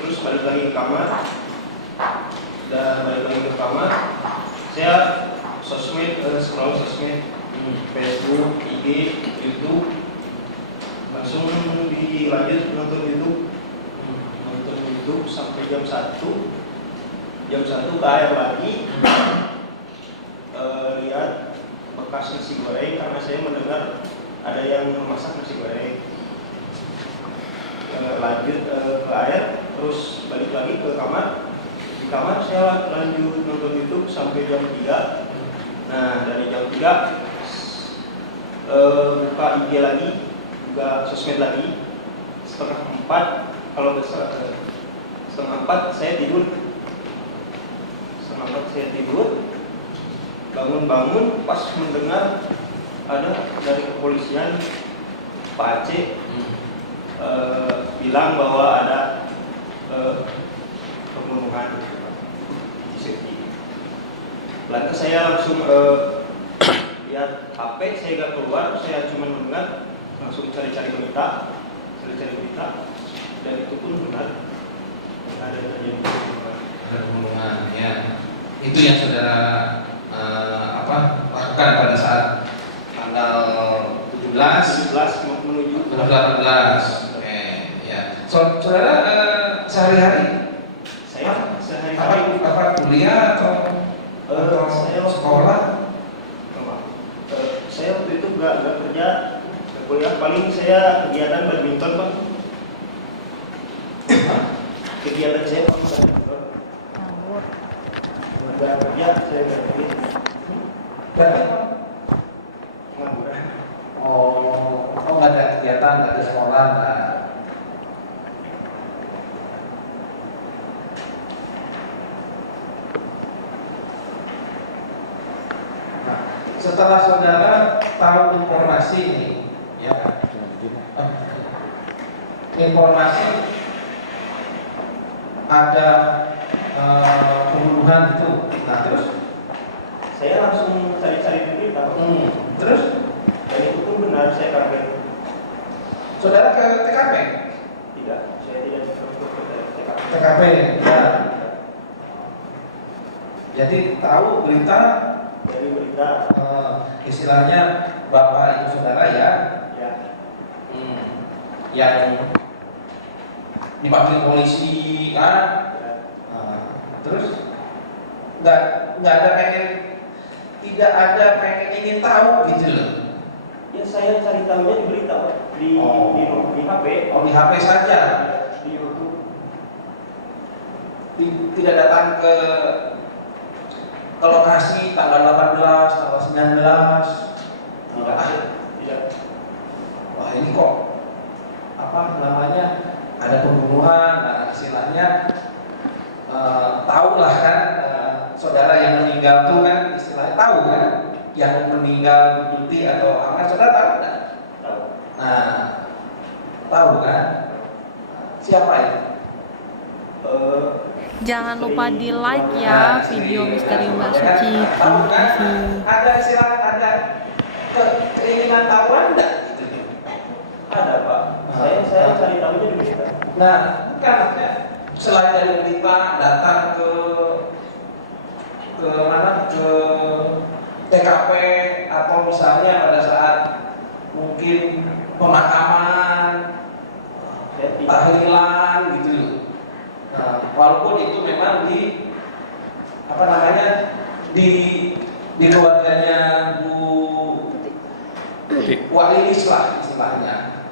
terus balik lagi ke kamar. Dan balik lagi ke kamar, saya scroll sosmed, Facebook, IG, YouTube, langsung dilanjut nonton YouTube sampai jam 1. Jam 1 ke air lagi, lihat bekas nasi goreng karena saya mendengar ada yang memasak nasi goreng. Lanjut ke air, terus balik lagi ke kamar. Di kamar saya lanjut nonton YouTube sampai jam 3. Nah, dari jam 3 buka IG lagi, buka sosmed lagi. Setengah 4, kalau besar setengah 4 saya tidur. Setengah 4 saya tidur. Bangun-bangun pas mendengar ada dari kepolisian Pak Aceh bilang bahwa ada pembunuhan di sini. Lalu saya langsung lihat HP, saya gak keluar, saya cuma mendengar, langsung cari-cari berita, dan itu pun benar ada terjadi pembunuhan. Ada pembunuhan, ya. Itu yang saudara lakukan pada saat tanggal 17 menuju 18. Oke, ya. Saudara sehari-hari saya sehari-hari apa kuliah atau saya sekolah? Saya waktu itu nggak kerja, nggak kuliah, paling saya kegiatan badminton Pak. Kegiatan saya badminton. Nggak kerja, saya nggak kerja. Berarti Nganggur. nggak ada kegiatan, nggak ada sekolah, nggak. Nah, setelah saudara tahu informasi ini, ya, informasi ada pembunuhan itu, nah terus, Saya langsung cari-cari berita. terus Dan itu pun benar, saya kaget. saudara ke TKP, Tidak, saya tidak disuruh ke TKP. TKP, ya. Jadi tahu berita, Dari berita, istilahnya bapak ibu saudara ya, ya, yang dipanggil polisi kan, ya. terus nggak ada tidak ada pengen ingin tahu gitu loh. Ya saya cari tahunya di berita Pak, di HP, Oh, di HP saja, di YouTube. tidak datang ke lokasi tanggal 18, tanggal 19. Tidak, tidak. Wah ini kok apa namanya ada pembunuhan, nah, istilahnya tahu lah kan, saudara yang meninggal tuh kan istilahnya tahu kan, yang meninggal Binti atau Amar, saudara tahu kan? Tahu. Nah, tahu kan siapa itu? Jangan lupa di like ya video misteri Mbak Suci. Terima kasih. Ada istilah, ada keinginan tahuan enggak? Ada Pak. Saya cari tahunya di berita. Nah, kan maksudnya selain dari berita datang ke mana, ke TKP atau misalnya pada saat mungkin pemakaman, tahlilan gitu loh. Nah, walaupun itu memang di apa namanya di keluarganya Bu Walilis lah istilahnya.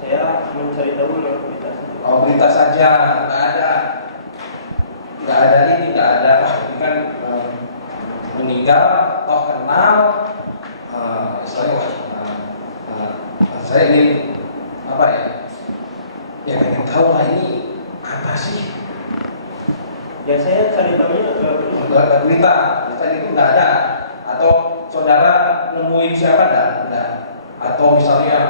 Saya mencari tahu lewat berita. Oh, berita saja, nggak ada ini, nggak ada. Oh, ini kan meninggal, toh kenal, istilahnya saya ini apa ya? Ya pengen tahu lah ini apa sih? Ya saya cari tahunya Berita itu nggak ada. Atau saudara nemuin siapa enggak? Atau misalnya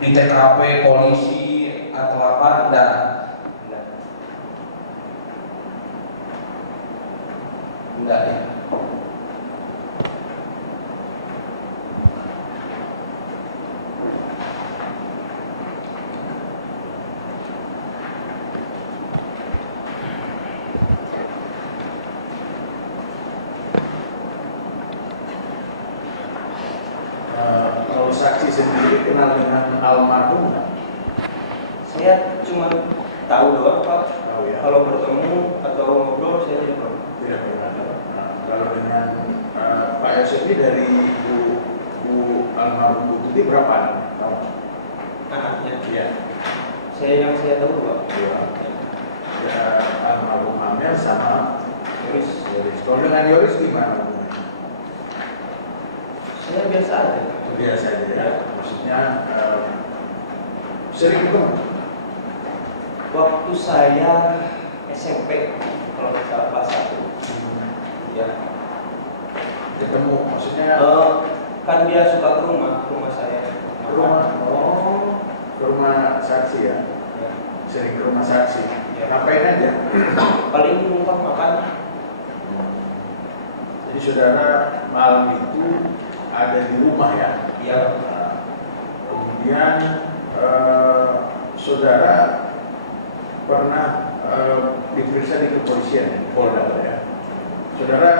di TKP polisi atau apa enggak? Enggak ya. Kalau saksi sendiri kenal dengan almarhum nggak? saya cuma tahu doang Pak. Tahu ya. Kalau bertemu atau ngobrol saya tidak pernah. Tidak pernah. Nah, kalau dengan Pak Yosef ini dari Bu almarhum Bu Tuti berapa? Tahu? Anaknya. Iya. Yang saya tahu Pak. Dua. Ya, almarhum Amel sama Yoris. Yoris. Kalau dengan Yoris gimana? Saya biasa aja. Biasa aja ya. Maksudnya sering ketemu. Waktu saya SMP kalau nggak salah kelas 1. Ya. Ketemu maksudnya Kan dia suka ke rumah saya. ke rumah. Oh, ke rumah saksi ya. Ya. Sering ke rumah saksi. Ya. Ngapain aja? Paling numpang makan. Jadi saudara malam itu ada di rumah ya. Iya. Nah, kemudian saudara pernah diperiksa di kepolisian Polda ya. Saudara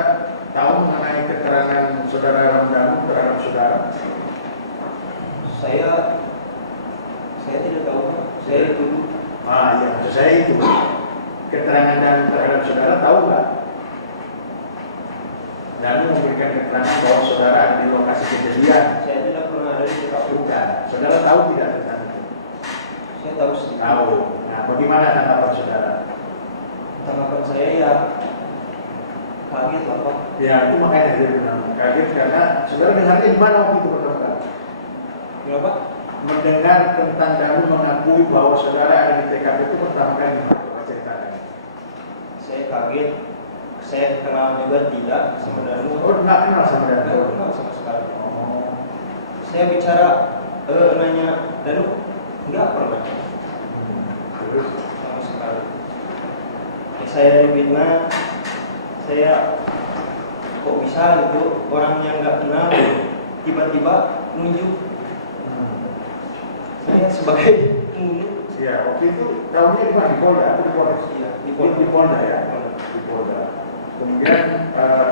tahu mengenai keterangan saudara Ramdhanu terhadap saudara? Saya tidak tahu. Saya dulu. Ya maksud saya itu keterangan dan terhadap saudara tahu nggak? Dan memberikan keterangan bahwa saudara ada di lokasi kejadian. Saya tidak pernah ada di TKP. Bukan. Saudara tahu tidak tentang itu? Saya tahu sedikit. Tahu. Nah, bagaimana tanggapan saudara? Tanggapan saya ya kaget lah Pak. Ya, itu makanya dia bilang kaget karena saudara dengarnya di mana waktu itu pertama kali? Kenapa? Mendengar tentang Danu mengakui bahwa saudara ada di TKP itu pertama kali di mana? Ceritakan. Saya kaget. Saya kenal juga tidak sama Danu. Oh, nggak kenal sama Tidak Danu? kenal sama sekali. Oh. Saya bicara nanya Danu nggak pernah Terus? sama sekali. Saya dibina, saya kok bisa gitu orang yang nggak kenal tiba-tiba nunjuk saya sebagai pembunuh. Ya, waktu itu tahunya di mana? Di Polda? Di Polda? Iya, Di Polda ya? Di Polda. Kemudian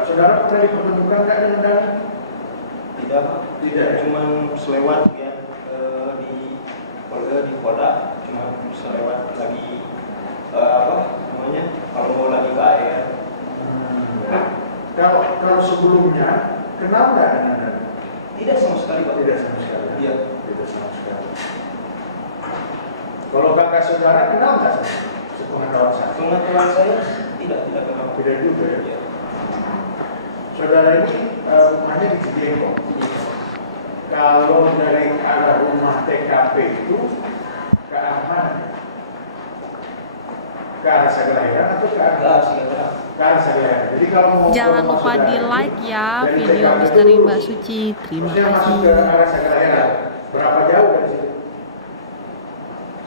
saudara pernah dipertemukan nggak dengan Danu? Tidak, Tidak ya? cuman selewat ya di Polda, cuma selewat lagi apa namanya kalau mau lagi ke air. Kalau sebelumnya kenal nggak dengan Danu? Tidak sama sekali Pak. Tidak sama sekali. Iya. Tidak sama sekali. Kalau kakak saudara kenal nggak sama? Sepengetahuan saya. Pengetahuan saya tidak kenal. Tidak juga ya. Iya. Saudara ini rumahnya di Cijengkong. Kalau dari arah rumah TKP itu ke arah mana? Ke arah Sagalayan atau ke arah? Ke arah Sagalayan. Jadi kalau mau Jangan ke rumah lupa saudara di like itu, ya dari video TKP misteri dulu. Mbak Suci. Terima Maksudnya masuk ke kasih. arah Sagalayan. Berapa jauh dari situ?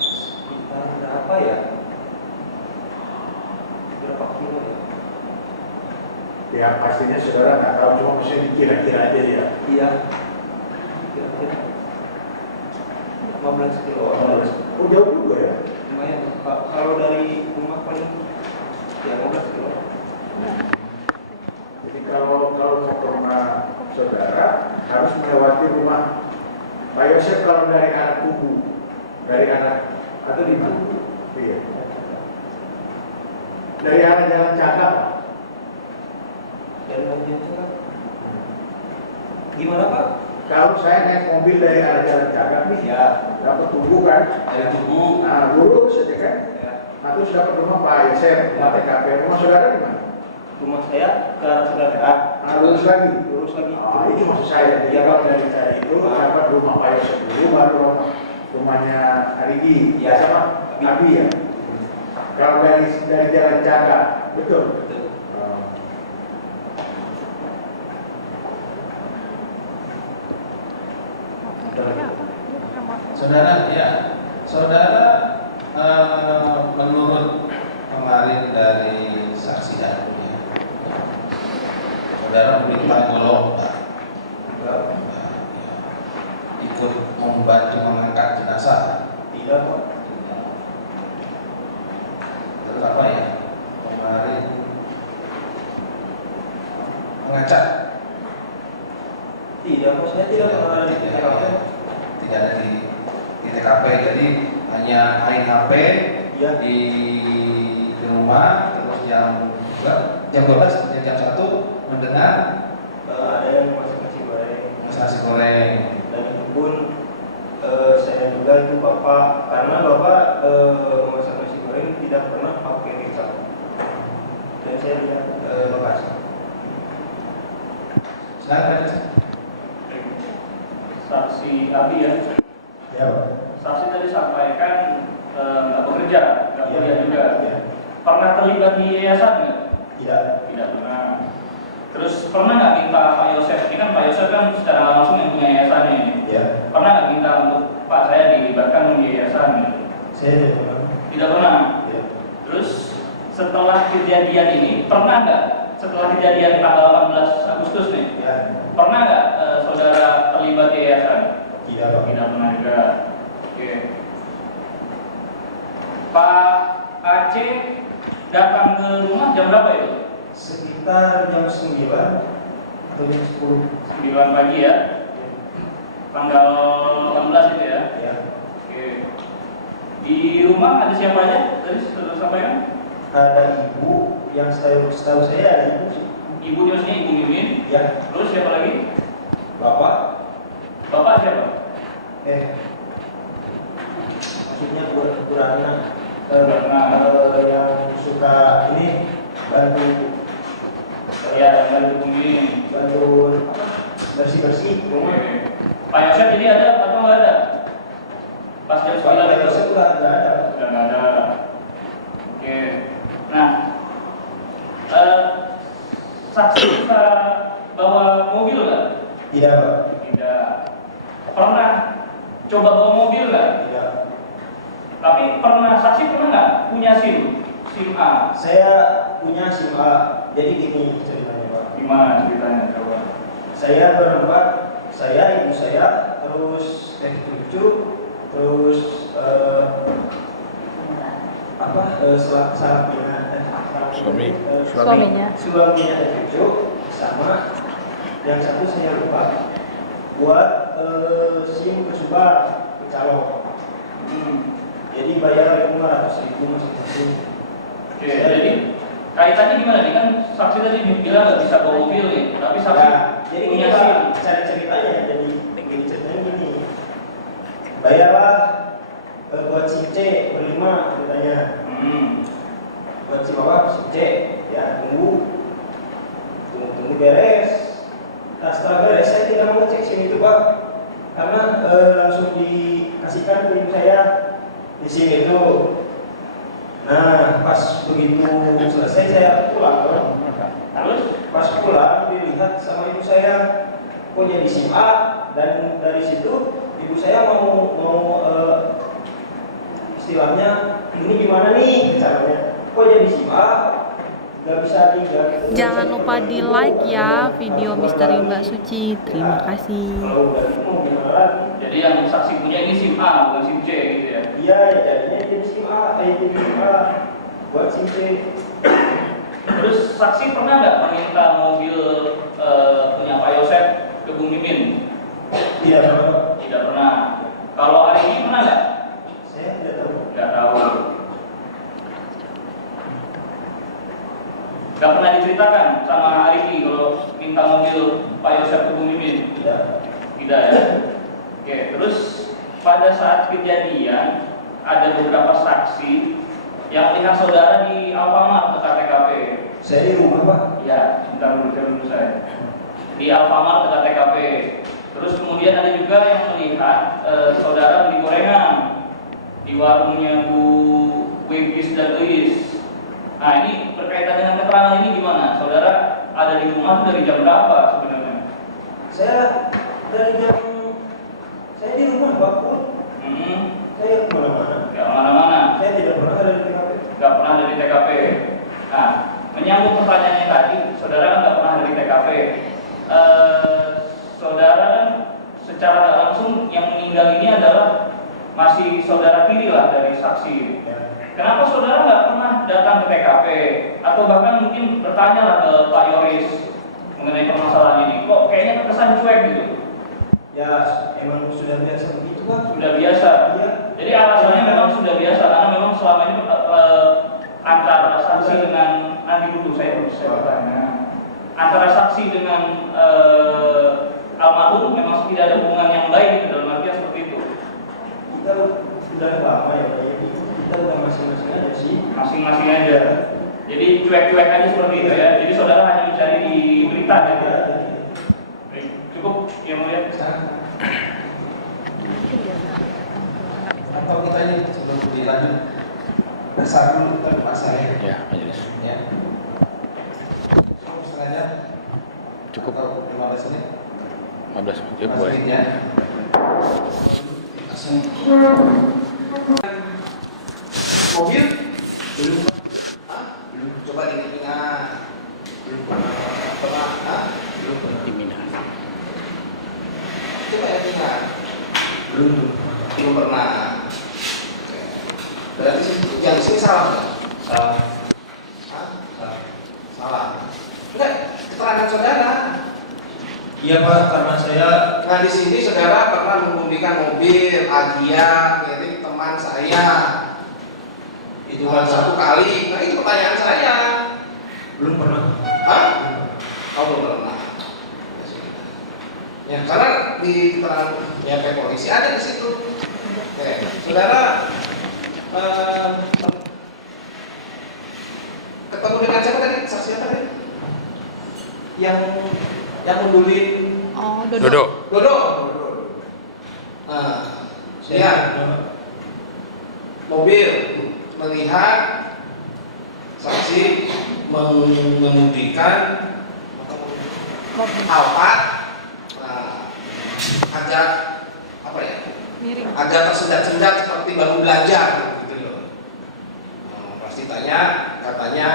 Sekitar berapa ya? Yang pastinya saudara nggak tahu, cuma maksudnya dikira-kira aja ya. Iya. Kira-kira 15 kilo. Oh jauh juga ya. Lumayan. Kalau dari rumah paling ya 15 kilo. Jadi kalau mau ke rumah saudara harus melewati rumah Pak Yosef kalau dari anak kubu, dari anak atau di mana? Iya. Dari arah Jalan Cakap. Dan lanjutnya gimana Pak? Kalau saya naik mobil dari arah Jalan Cakap nih, Ya. dapat Tugu kan? Dari Tugu. Nah, lurus saja kan? Ya. Nah, terus dapat rumah Pak Yosef, rumah TKP. Rumah saudara di mana? Rumah saya ke arah saudara. Nah, lurus lagi. Lurus lagi. Ah, itu maksud saya. Jadi kalau dari saya itu dapat rumah Pak Yosef dulu, baru rumahnya Arigi, Ya. sama Abi ya. Kalau dari Jalan Cakap, betul. Betul. Saudara, ya, saudara menurut kemarin dari saksi ahli, ya, saudara berikan golok, Pak. Ya, ikut membantu mengangkat jenazah. Tidak Pak. Terus apa ya? Kemarin mengacat. Tidak Pak, saya tidak pernah ada di TKP. Tidak ada di TKP, jadi hanya main HP Iya. di rumah, terus jam 12, jam 1 mendengar Ada yang masak nasi goreng. masak nasi goreng. Dan itu pun saya juga itu Bapak, karena Bapak masak nasi goreng tidak pernah pakai kecap. Dan saya lihat lokasi. Silakan. Saksi Abi ya. Ya, Saksi tadi sampaikan nggak bekerja, nggak Iya. kuliah juga. Iya. Pernah terlibat di yayasan nggak? Tidak. Tidak pernah. Terus pernah nggak minta Pak Yosef? Ini kan Pak Yosef kan secara langsung yang punya yayasan ini. Ya. Pernah nggak minta untuk Pak saya dilibatkan di yayasan? Saya tidak pernah. Tidak pernah. Ya. Terus setelah kejadian ini pernah nggak? Setelah kejadian tanggal 18 Agustus nih, Ya. pernah nggak saudara terlibat di yayasan? Tidak Pak. Tidak pernah juga. Oke. Pak Aceh datang ke rumah jam berapa itu? Sekitar jam 9 atau jam 10. 9 pagi ya. Tanggal 18 itu ya. Ya. Oke. Di rumah ada siapa aja? Tadi sudah sampaikan. Ada ibu yang setahu saya ada ibu sih. Ibu maksudnya Ibu Mimin. Ya. Terus siapa lagi? Bapak. Bapak siapa? Maksudnya kurangnya yang suka ini bantu Ya, yang dari Ibu Mimin. bantu apa, bersih rumah. Oke. Pak Yosef jadi ada atau nggak ada? Pas jam 9 Pak itu? Yosef nggak ada. Sudah nggak ada. Oke. Nah, saksi bisa bawa mobil nggak? Tidak Pak. Tidak. Pernah coba bawa mobil nggak? Tidak. Tapi saksi pernah nggak punya SIM? SIM A? Saya punya SIM A. Jadi gini ceritanya Pak. Gimana ceritanya coba? Saya berempat, saya, ibu saya, terus cucu, terus Suaminya. suaminya cucu, sama yang satu saya lupa buat SIM ke Subang, ke Calo. Jadi bayar 500.000 masing-masing. Oke, jadi kaitannya gimana nih? Kan saksi tadi bilang nggak bisa bawa mobil nih, tapi saksi Ya, jadi punya ini SIM. Pak, cari ceritanya. Jadi ceritanya gini, bayarlah buat SIM C berlima ceritanya. Buat SIM apa? SIM C. Ya tunggu beres. Nah setelah beres saya tidak mau cek SIM itu Pak, karena langsung dikasihkan ke ibu saya di SIM itu. Nah pas begitu selesai saya pulang kan. Terus pas pulang dilihat sama ibu saya, kok jadi SIM A, dan dari situ ibu saya mau istilahnya ini gimana nih caranya, kok jadi SIM A, nggak bisa diganti. Jangan lupa di like ya video Misteri Mbak Suci. Terima kasih. Kalau udah itu mau gimana lagi? Jadi yang saksi punya ini SIM A bukan SIM C gitu ya. Iya, jadinya ini SIM A, ini SIM A buat SIM C. Terus saksi pernah nggak meminta mobil punya Pak Yosef ke Bung Mimin? Tidak pernah. Tidak pernah. Kalau hari ini pernah nggak? Saya tidak tahu. Nggak tahu. Nggak pernah diceritakan sama Ariki kalau minta mobil Pak Yosef ke Bung Mimin? Tidak. Tidak ya. Oke, terus pada saat kejadian ada beberapa saksi yang melihat saudara di Alfamart dekat TKP. Saya di rumah, Pak. Ya, sebentar dulu saya. Di Alfamart dekat TKP. Terus kemudian ada juga yang melihat saudara beli gorengan di warungnya Bu Wigis dan Luis. Nah, ini berkaitan dengan keterangan ini gimana? Saudara ada di rumah dari jam berapa sebenarnya? Saya di rumah, Pak. Saya kemana-mana. Nggak mana-mana. Saya tidak pernah ada di TKP. Nggak pernah ada di TKP. Nah, menyambung pertanyaannya tadi, saudara kan nggak pernah ada di TKP. Saudara kan secara nggak langsung yang meninggal ini adalah masih saudara tiri lah dari saksi. Kenapa saudara nggak pernah datang ke TKP atau bahkan mungkin bertanya lah ke Pak Yoris mengenai permasalahan ini? Kok kayaknya terkesan cuek gitu? Ya, emang sudah biasa begitu, Pak. Sudah biasa. Iya. Jadi alasannya memang sudah biasa karena memang selama ini antara saksi dengan nanti dulu saya bertanya antara saksi dengan almarhum memang tidak ada hubungan yang baik dalam artian seperti itu. Kita sudah lama ya, Pak. Jadi kita udah masing-masing aja sih. Masing-masing aja. Jadi cuek-cuek aja seperti itu ya. Jadi saudara hanya mencari di berita gitu ya. Cukup yang mulia. Atau kita ini sebelum dilanjut dasar dulu kita bahasa Ya, majelis. ya. Setengahnya Cukup atau 15 menit. 15 menit 15 boleh. menit ya. Mobil belum belum coba diingat belum pernah belum pernah Dimina. coba ya ingat belum pernah. Oke. Berarti yang sini salah nggak? Salah. Salah. Enggak, keterangan saudara. Iya, Pak, karena saya Nah di sini saudara pernah mengemudikan mobil Agia milik teman saya. itu kan Satu kali. Nah itu pertanyaan saya. belum pernah. Hah? Kau belum pernah. Ya, karena di keterangan ya kayak polisi ada di situ. Oke, saudara ketemu dengan siapa tadi? Saksi apa tadi? Yang membuli Oh, Dodo. Dodo. Nah, Saya mobil melihat saksi mengemudikan Alphard, agak apa ya? miring. Agak tersendat-sendat seperti baru belajar gitu loh. Pasti tanya, katanya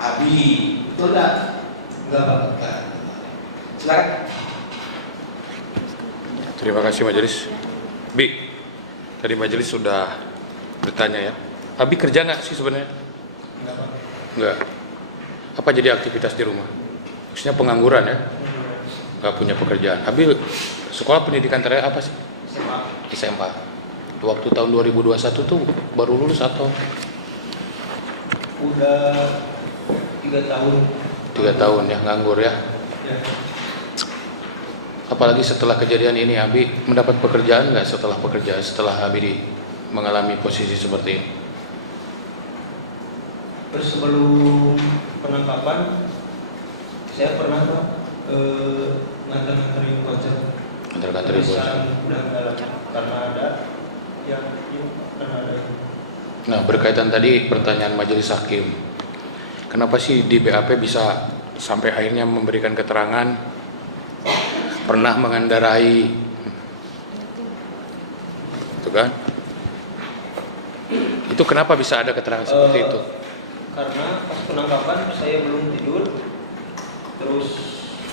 Abi, betul enggak? Enggak, Pak. Silakan. Terima kasih majelis. Bi, tadi majelis sudah bertanya ya. Abi kerja nggak sih sebenarnya? enggak, Pak. Nggak. Apa jadi aktivitas di rumah? Maksudnya pengangguran ya? Nggak punya pekerjaan. Abi sekolah pendidikan terakhir apa sih? SMA. Waktu tahun 2021 tuh baru lulus atau? Udah 3 tahun. 3 tahun ya, nganggur ya. Ya. Apalagi setelah kejadian ini, Abi mendapat pekerjaan nggak setelah Abi mengalami posisi seperti ini? Terus sebelum penangkapan saya pernah, Pak, nganter-nganterin voucher. Antar-antarin bos. Udah enggak lagi karena ada yang karena ada. Nah, berkaitan tadi pertanyaan majelis hakim, kenapa sih di BAP bisa sampai akhirnya memberikan keterangan pernah mengendarai, itu kan? Itu kenapa bisa ada keterangan seperti itu? karena pas penangkapan saya belum tidur. Terus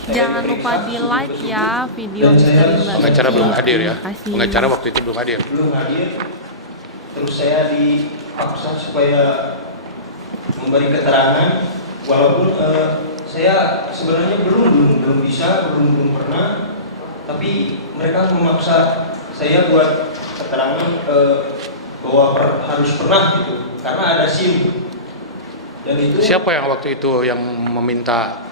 saya Jangan diperiksa lupa di like subuh-subuh. ya video Dan Mr. saya- Rimba Pengacara belum hadir ya. Terima kasih. Pengacara waktu itu belum hadir. Belum hadir. Terus saya dipaksa supaya memberi keterangan, walaupun saya sebenarnya belum bisa, belum pernah, tapi mereka memaksa saya buat keterangan bahwa harus pernah gitu, karena ada SIM. Dan itu Siapa yang waktu itu yang meminta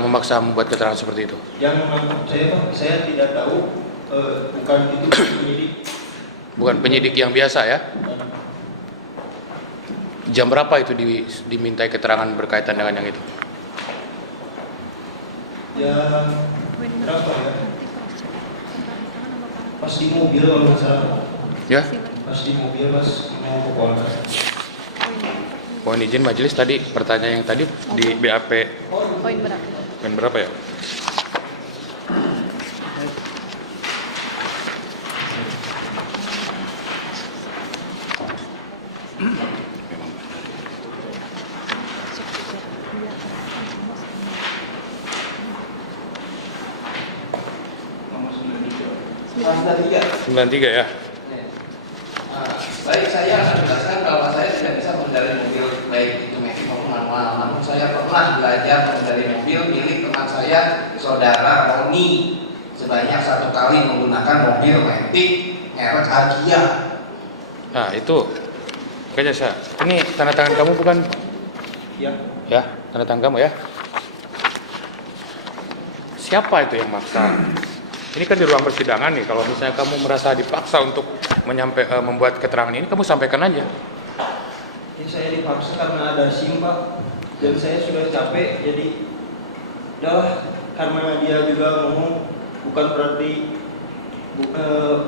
memaksa membuat keterangan seperti itu? yang menangkap saya, Pak, saya tidak tahu, bukan itu penyidik. Bukan penyidik yang biasa ya? Jam berapa itu dimintai keterangan berkaitan dengan yang itu? Ya berapa ya? Pas di mobil kalau nggak salah. Ya, Pas di mobil pas mau ke Polda. mohon izin majelis tadi pertanyaan yang tadi di BAP Poin berapa? poin berapa ya? Nomor 93. 93 ya. Baik, saya akan jelaskan bahwa saya tidak bisa mengendarai mobil baik itu metik maupun manual. Namun saya pernah belajar mengendarai mobil milik teman saya, saudara Roni, sebanyak 1 kali menggunakan mobil metik merek Agia. Nah itu kayaknya saya. Ini tanda tangan kamu bukan? Ya, Ya, tanda tangan kamu ya. Siapa itu yang maksa? Ini kan di ruang persidangan nih. Kalau misalnya kamu merasa dipaksa untuk membuat keterangan ini, kamu sampaikan aja. ini saya dipaksa karena ada SIM, Pak. Dan saya sudah capek, jadi udahlah, karena dia juga ngomong bukan berarti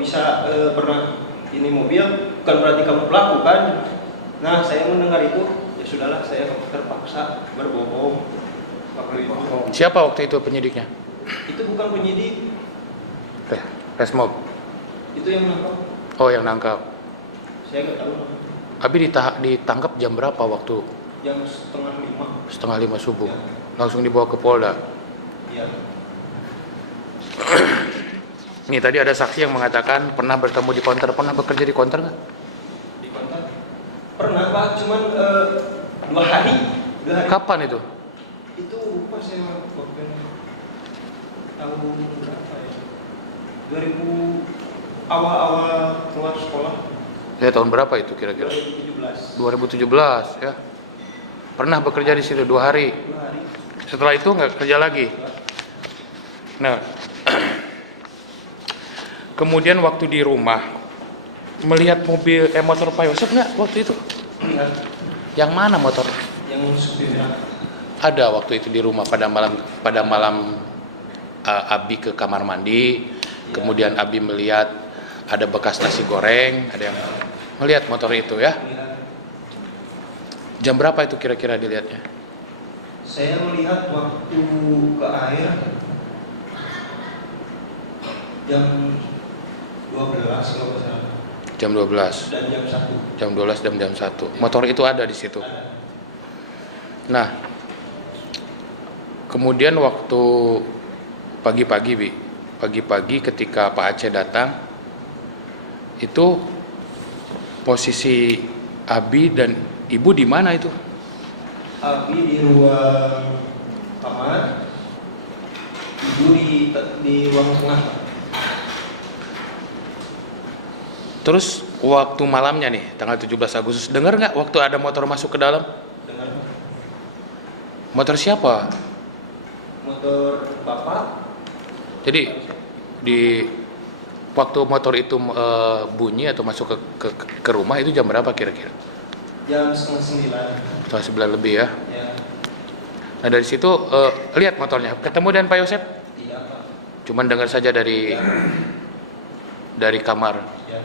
bisa pernah ini mobil, bukan berarti kamu pelaku kan. Nah, saya mendengar itu, ya sudahlah, saya terpaksa berbohong. Waktu itu. Siapa waktu itu penyidiknya? Itu bukan penyidik, Resmob. itu yang nangkap. Oh, yang nangkap. Saya nggak tahu. Abi ditangkap jam berapa waktu? Jam 4:30. 4:30 subuh. Ya. Langsung dibawa ke Polda. Ya. Nih tadi ada saksi yang mengatakan pernah bertemu di konter. Pernah bekerja di konter nggak? Di kontak. Pernah, Pak, cuman 2 hari. 2 hari. Kapan itu? Itu lupa saya waktu tahun berapa ya? 2000 awal-awal keluar sekolah. Ya tahun berapa itu kira-kira? 2017. 2017 ya. Pernah bekerja di situ 2 hari. 2 hari. Setelah itu nggak kerja lagi. Nah, kemudian waktu di rumah melihat motor Pak Yosef nggak waktu itu? Lihat Yang mana motor? yang supirnya. Ada waktu itu di rumah pada malam Abi ke kamar mandi, kemudian Abi melihat ada bekas nasi goreng, ada yang melihat motor itu ya. Lihat. Jam berapa itu kira-kira dilihatnya? Saya melihat waktu ke air jam 12 kalau nggak salah. Jam 12. Dan jam 1. Jam 12 dan jam 1. Motor itu ada di situ. Ada. Nah, kemudian waktu pagi-pagi, Bi. Pagi-pagi ketika Pak Aceh datang, itu posisi Abi dan Ibu di mana itu? Abi di ruang kamar, Ibu di ruang tengah. Terus waktu malamnya nih, tanggal 17 Agustus, dengar nggak waktu ada motor masuk ke dalam? Dengar Motor siapa? motor bapak. Jadi di waktu motor itu bunyi atau masuk ke rumah itu jam berapa kira-kira? Jam 8:30. Setengah 9 lebih ya. Ya, Nah dari situ lihat motornya, ketemu dengan Pak Yosep? tidak, Pak. Cuman dengar saja dari kamar. Ya.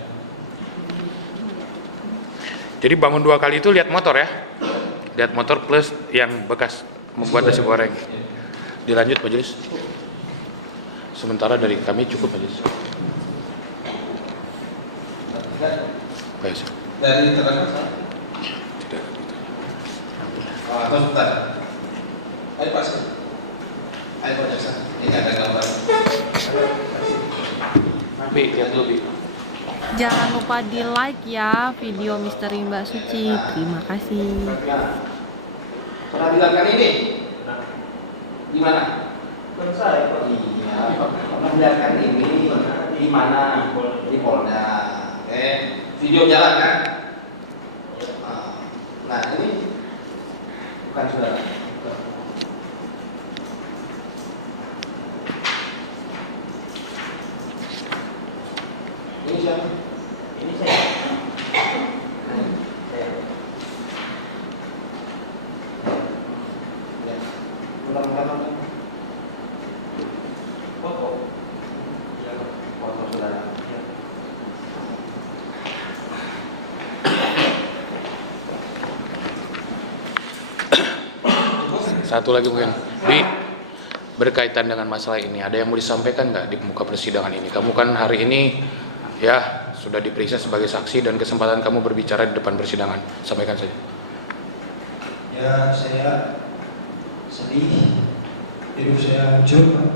Jadi bangun 2 kali itu lihat motor ya? Lihat motor plus yang bekas membuat nasi goreng. Dilanjut majelis. Sementara dari kami cukup majelis. Pak Yosep. Dari keterangan saya, Tidak. Atau sebentar. Ayo Pak Sir. Ayo Pak Jaksa. Ini ada gambar. Bi, lihat dulu Bi. Jangan lupa di like ya video misteri Mbak Suci. Terima kasih. Pernah bilangkan ini? Di mana? Menurut saya Pak. Iya, pernah bilangkan ini di mana? Di Polda. Oke, video jalan kan? Nah ini bukan saudara. Ini siapa? Ini saya. Saya. Ya, ulang-ulang. Foto. Ya, foto saudara. Ya. Satu lagi mungkin. Bi, berkaitan dengan masalah ini, ada yang mau disampaikan nggak di muka persidangan ini? Kamu kan hari ini ya sudah diperiksa sebagai saksi dan kesempatan kamu berbicara di depan persidangan. Sampaikan saja. Ya, saya sedih, hidup saya hancur, Pak.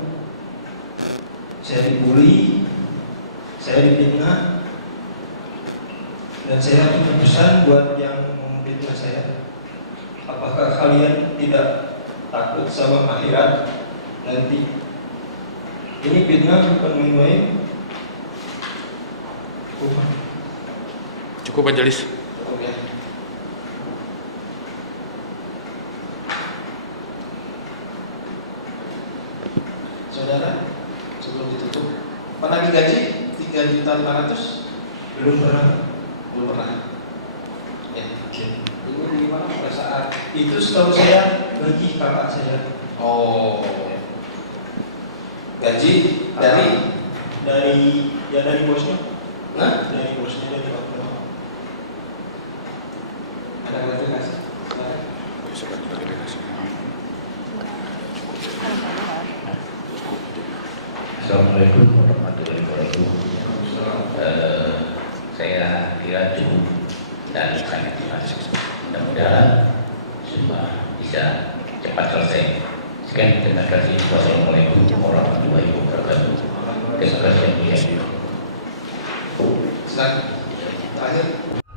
Saya dibully, saya difitnah, dan saya punya pesan buat yang memfitnah saya. Apakah kalian tidak takut sama akhirat nanti? Ini fitnah bukan main-main. Cukup majelis. Cukup ya. Saudara, sebelum ditutup, pernah digaji 3.500.000? Belum pernah. Belum pernah. Ya. Ini gimana pada saat? Itu setahu saya bagi kakak saya. Oh, gaji dari? Dari bosnya. Nah, Dari bosnya dari Pak. ada klarifikasi. Assalamualaikum warahmatullahi wabarakatuh. Saya kira cukup dan sangat jelas. Mudah-mudahan semua bisa cepat selesai. Sekian, terima kasih. Wassalamualaikum warahmatullahi wabarakatuh. Terima kasih yang mulia. Silakan. Terakhir.